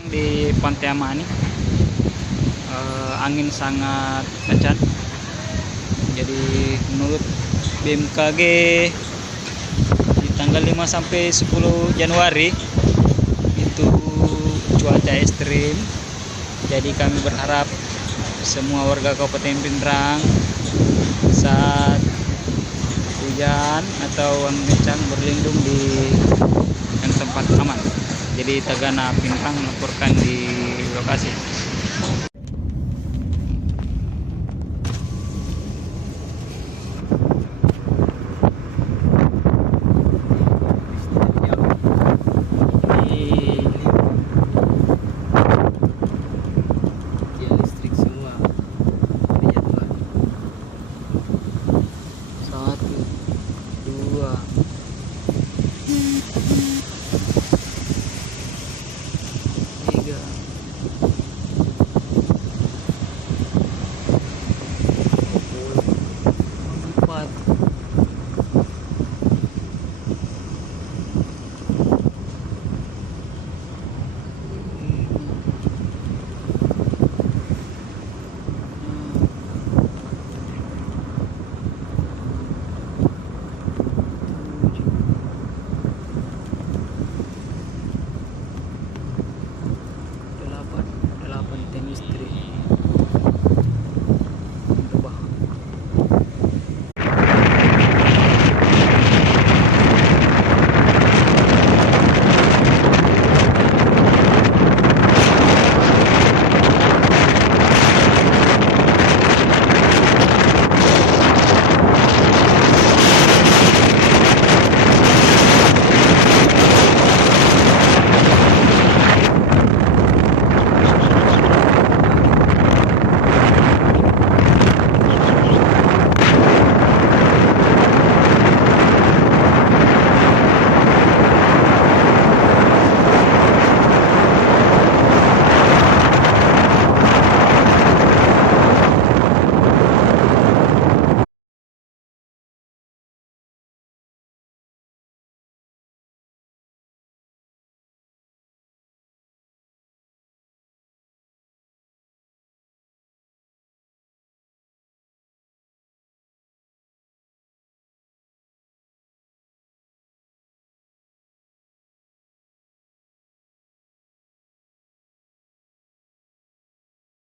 Di Pantai Amani, angin sangat kencang. Jadi menurut BMKG di tanggal 5 sampai 10 Januari itu cuaca ekstrim. Jadi kami berharap semua warga Kabupaten Pindrang saat hujan atau angin kencang berlindung di tempat aman. Jadi Tagana Pindrang melaporkan di lokasi. Listrik semua. Ada jadwal. 1, 2, 3,